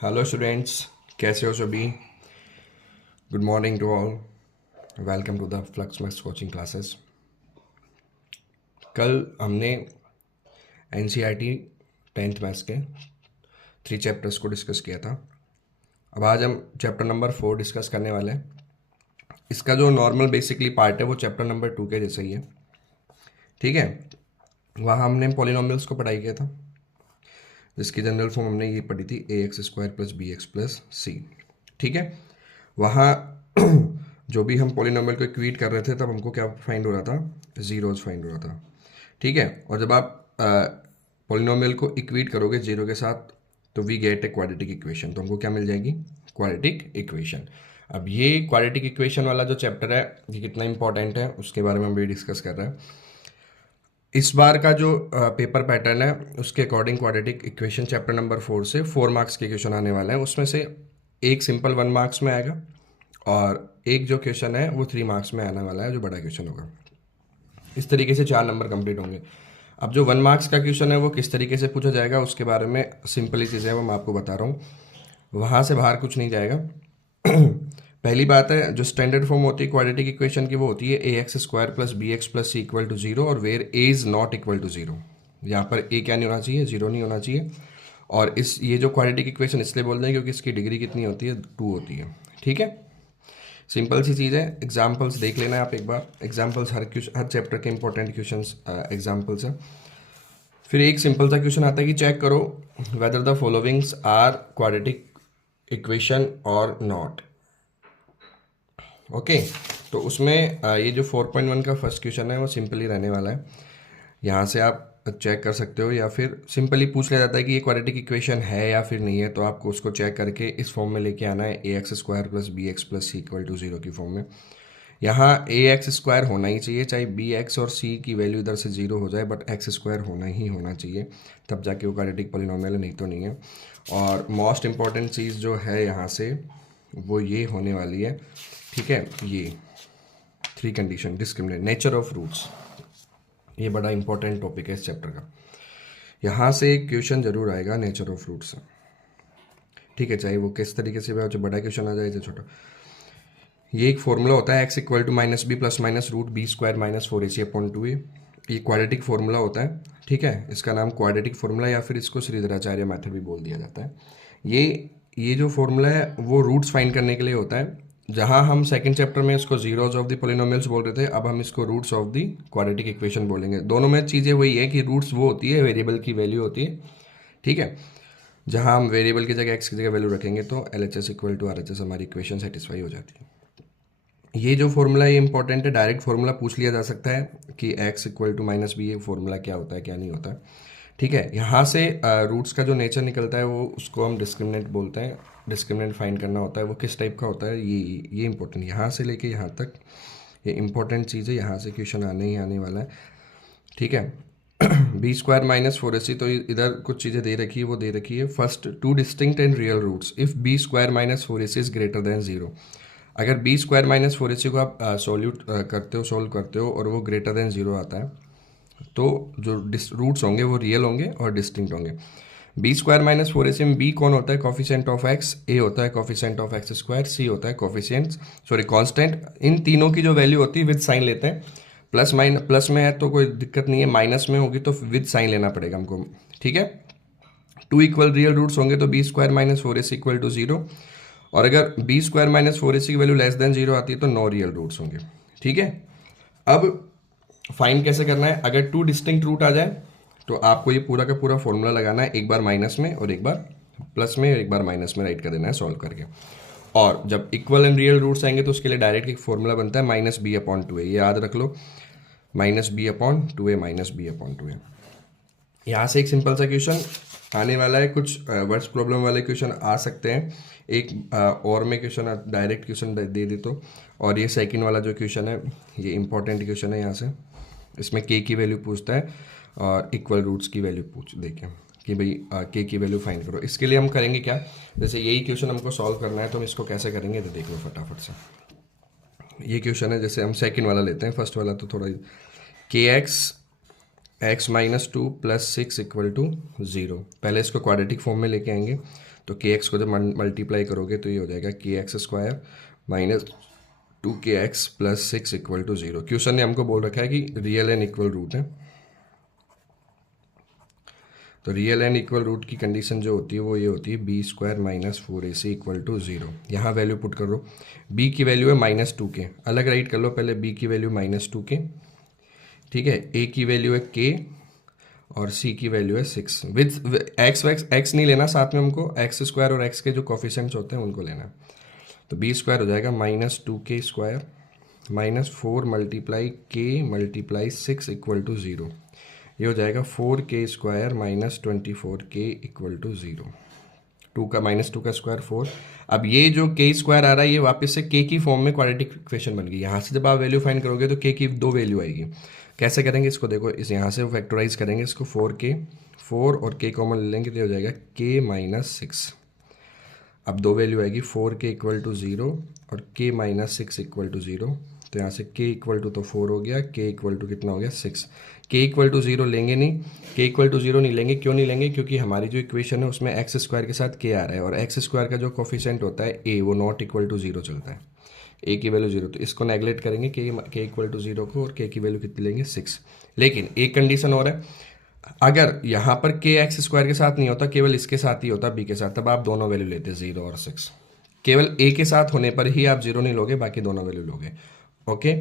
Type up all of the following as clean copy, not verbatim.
Hello students, कैसे हो सभी। Good morning to all. Welcome to the flux maths coaching classes. कल हमने एनसीईआरटी 10th मैथ्स के 3 चैप्टर्स को डिस्कस किया था। अब आज हम चैप्टर नंबर 4 डिस्कस करने वाले हैं। इसका जो नॉर्मल बेसिकली पार्ट है वो चैप्टर नंबर 2 के जैसा ही है, ठीक है। वहाँ हमने पॉलिनोमियल्स को पढ़ाई किया था, जिसकी जनरल फॉर्म हमने ये पढ़ी थी ax² + bx+c, ठीक है। वहाँ जो भी हम पॉलिनोमियल को इक्वेट कर रहे थे तब हमको क्या फाइंड हो रहा था, जीरोज फाइंड हो रहा था, ठीक है। और जब आप पॉलिनोमियल को इक्वेट करोगे जीरो के साथ तो we get a quadratic equation, तो हमको क्या मिल जाएगी, क्वाड्रेटिक इक्वेशन। अब ये क्वाड्रेटिक इक्वेशन वाला जो चैप्टर है ये कितना इंपॉर्टेंट है उसके बारे में हम भी डिस्कस कर रहे हैं। इस बार का जो पेपर पैटर्न है उसके according quadratic equation chapter number 4 से 4 मार्क्स के क्वेश्चन आने वाले हैं। उसमें से एक सिंपल 1 मार्क्स में आएगा और एक जो क्वेश्चन है वो 3 मार्क्स में आने वाला है, जो बड़ा क्वेश्चन होगा। इस तरीके से 4 नंबर कंप्लीट होंगे। अब जो 1 मार्क्स का क्वेश्चन है वो किस तरीके से पूछा जाएगा उसके बारे में सिंपली चीज़ें वो मैं आपको बता रहा हूँ, वहाँ से बाहर कुछ नहीं जाएगा। पहली बात है, जो स्टैंडर्ड फॉर्म होती है क्वाड्रेटिक इक्वेशन की वो होती है ax² + bx+c = 0 और where a is not equal to 0। यहाँ पर a क्या नहीं होना चाहिए, 0 नहीं होना चाहिए। और ये जो क्वाड्रेटिक इक्वेशन इसलिए बोल रहे हैं क्योंकि इसकी डिग्री कितनी होती है, 2 होती है, ठीक है। सिंपल सी चीज़ है। एग्जाम्पल्स देख लेना है आप एक बार। एग्जाम्पल्स हर चैप्टर के इंपॉर्टेंट क्वेश्चन एग्जाम्पल्स हैं। फिर एक सिंपल सा क्वेश्चन आता है कि चेक करो whether the followings are quadratic equation और नॉट। ओके, तो उसमें ये जो 4.1 का फर्स्ट क्वेश्चन है वो सिंपली रहने वाला है। यहाँ से आप चेक कर सकते हो या फिर सिंपली पूछ लिया जाता है कि ये क्वाड्रेटिक इक्वेशन है या फिर नहीं है, तो आपको उसको चेक करके इस फॉर्म में लेके आना है ax² + bx+c = 0 की फॉर्म में। यहाँ ax² होना ही चाहिए, चाहे bx और c की वैल्यू इधर से 0 हो जाए, बट x² होना ही होना चाहिए, तब जाके वो क्वाड्रेटिक पॉलिनोमियल है, नहीं तो नहीं है। और मोस्ट इम्पॉर्टेंट चीज़ जो है यहाँ से वो ये होने वाली है, ठीक है। ये 3 condition, discriminate, nature of roots, ये बड़ा इंपॉर्टेंट टॉपिक है इस चैप्टर का। यहाँ से एक क्वेश्चन जरूर आएगा नेचर ऑफ रूट्स, ठीक है, चाहे वो किस तरीके से जो बड़ा क्वेश्चन आ जाए चाहे छोटा। ये एक फॉर्मूला होता है x = -b + -√b² - 4ac/2a। ये क्वाड्रेटिक फॉर्मूला होता है, ठीक है। इसका नाम क्वाड्रेटिक फॉर्मूला या फिर इसको श्रीधराचार्य मेथड भी बोल दिया जाता है। ये जो फॉर्मूला है वो रूट्स फाइंड करने के लिए होता है। जहाँ हम सेकंड चैप्टर में इसको जीरोज ऑफ द पॉलिनोमियल्स बोल रहे थे, अब हम इसको roots of the quadratic equation बोलेंगे। दोनों में चीज़ें वही है कि रूट्स वो होती है, वेरिएबल की वैल्यू होती है, ठीक है। जहाँ हम वेरिएबल की जगह एक्स की जगह वैल्यू रखेंगे तो LHS = RHS हमारी इक्वेशन सेटिस्फाई हो जाती है। ये जो फॉर्मूला ये इंपॉर्टेंट है, डायरेक्ट फॉर्मूला पूछ लिया जा सकता है कि x = -b, ये फॉर्मूला क्या होता है क्या नहीं होता है, ठीक है। यहाँ से रूट्स का जो नेचर निकलता है वो उसको हम डिस्क्रिमिनेंट बोलते हैं। डिस्क्रिमिनेंट फाइंड करना होता है, वो किस टाइप का होता है, ये इंपॉर्टेंट। यहाँ से लेके यहाँ तक ये इंपॉर्टेंट चीज़ है, यहाँ से क्वेश्चन आने ही आने वाला है, ठीक है। b² - 4ac, तो इधर कुछ चीज़ें दे रखी है, वो दे रखी है। First, 2 distinct and real roots if b² - 4ac is greater than 0। अगर b² - 4ac को आप सोल्व करते हो और वो ग्रेटर देन 0 आता है तो जो रूट्स होंगे वो रियल होंगे और डिस्टिंक्ट होंगे। b² - 4ac में b कौन होता है, कॉफिशिएंट ऑफ x, a होता है कॉफिशिएंट ऑफ x², c होता है कॉफिशिएंट कांस्टेंट। इन तीनों की जो वैल्यू होती है विद साइन लेते हैं। प्लस में है तो कोई दिक्कत नहीं है, माइनस में होगी तो विद साइन लेना पड़ेगा हमको, ठीक है। 2 इक्वल रियल रूट्स होंगे तो b² - 4ac = 0, और अगर b² - 4ac की वैल्यू लेस देन 0 आती है तो नो रियल रूट्स होंगे, ठीक है। अब फाइंड कैसे करना है, अगर 2 डिस्टिंक्ट रूट आ जाए तो आपको ये पूरा का पूरा फॉर्मूला लगाना है, एक बार माइनस में और एक बार प्लस में और एक बार माइनस में राइट कर देना है सॉल्व करके। और जब इक्वल एंड रियल रूट्स आएंगे तो उसके लिए डायरेक्ट एक फॉर्मूला बनता है -b/2a, ये याद रख लो, -b/2a -b/2a। यहाँ से एक सिंपल सा क्वेश्चन आने वाला है, कुछ वर्ड्स प्रॉब्लम वाले क्वेश्चन आ सकते हैं। एक और में क्वेश्चन डायरेक्ट क्वेश्चन दे दे तो, और ये सेकंड वाला जो क्वेश्चन है ये इंपॉर्टेंट क्वेश्चन है। यहाँ से इसमें k की वैल्यू पूछता है और इक्वल रूट्स की वैल्यू पूछ देखें कि भाई k की वैल्यू फाइंड करो। इसके लिए हम करेंगे क्या, जैसे यही क्वेश्चन हमको सॉल्व करना है तो हम इसको कैसे करेंगे तो देख लो फटाफट से। ये क्वेश्चन है, जैसे हम सेकंड वाला लेते हैं, फर्स्ट वाला तो थोड़ा kx x - 2 + 6 = 0। पहले इसको क्वाड्रेटिक फॉर्म में लेके आएंगे तो के एक्स को जब मल्टीप्लाई करोगे तो ये हो जाएगा के X square minus 2kx plus 6 equal to 0। Question ने हमको बोल रखा है कि रियल एंड इक्वल रूट है, तो रियल एंड इक्वल रूट की कंडीशन जो होती है वो ये होती है B square minus 4ac equal to 0। यहाँ वैल्यू पुट कर दो, b की वैल्यू है -2k, अलग राइट कर लो पहले, b की वैल्यू -2k, ठीक है, a की वैल्यू है k और c की वैल्यू है 6। विद x नहीं लेना साथ में, हमको एक्स स्क्वायर और x के जो कोफिशिएंट्स होते हैं उनको लेना है। तो बी स्क्वायर हो जाएगा -2k square -4 multiply k multiply 6 equal to 0। ये हो जाएगा 4k square -24k equal to 0। 2 का -2 का स्क्वायर 4। अब ये जो k स्क्वायर आ रहा है ये वापस से k की फॉर्म में क्वाड्रेटिक इक्वेशन बन गई। यहाँ से जब आप वैल्यू फाइंड करोगे तो k की 2 वैल्यू आएगी। कैसे करेंगे इसको, देखो इस यहाँ से फैक्टराइज करेंगे इसको, 4 और k कॉमन ले लेंगे तो ये हो जाएगा k -6। अब 2 वैल्यू आएगी, 4k इक्वल टू 0 और k -6 इक्वल टू 0। तो यहाँ से k इक्वल टू तो 4 हो गया, k इक्वल टू कितना हो गया 6। k इक्वल टू 0 लेंगे नहीं, k इक्वल टू 0 नहीं लेंगे, क्यों नहीं लेंगे, क्योंकि हमारी जो इक्वेशन है उसमें एक्स स्क्वायर के साथ k आ रहा है और एक्स स्क्वायर का जो कोफिशिएंट होता है a वो नॉट इक्वल टू 0 चलता है, a की वैल्यू 0, तो इसको नेगलेक्ट करेंगे k इक्वल टू 0 को, और k की वैल्यू कितनी लेंगे 6। लेकिन एक कंडीशन और है, अगर यहाँ पर k एक्स स्क्वायर के साथ नहीं होता, केवल इसके साथ ही होता b के साथ, तब आप दोनों वैल्यू लेते 0 और 6। केवल a के साथ होने पर ही आप 0 नहीं लोगे, बाकी दोनों वैल्यू लोगे। ओके,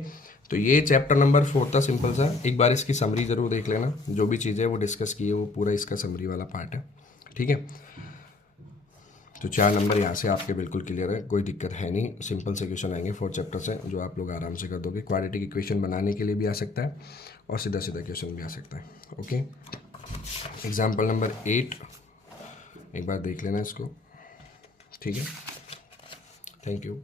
तो ये चैप्टर नंबर 4 था, सिंपल सा। एक बार इसकी समरी जरूर देख लेना, जो भी चीज़ें वो डिस्कस की है वो पूरा इसका समरी वाला पार्ट है, ठीक है। तो 4 नंबर यहाँ से आपके बिल्कुल क्लियर है, कोई दिक्कत है नहीं। सिंपल से क्वेश्चन आएंगे 4 चैप्टर से जो आप लोग आराम से कर दोगे। क्वाड्रेटिक इक्वेशन बनाने के लिए भी आ सकता है और सीधा सीधा क्वेश्चन भी आ सकता है। ओके, एग्जाम्पल नंबर 8 एक बार देख लेना इसको, ठीक है। Thank you.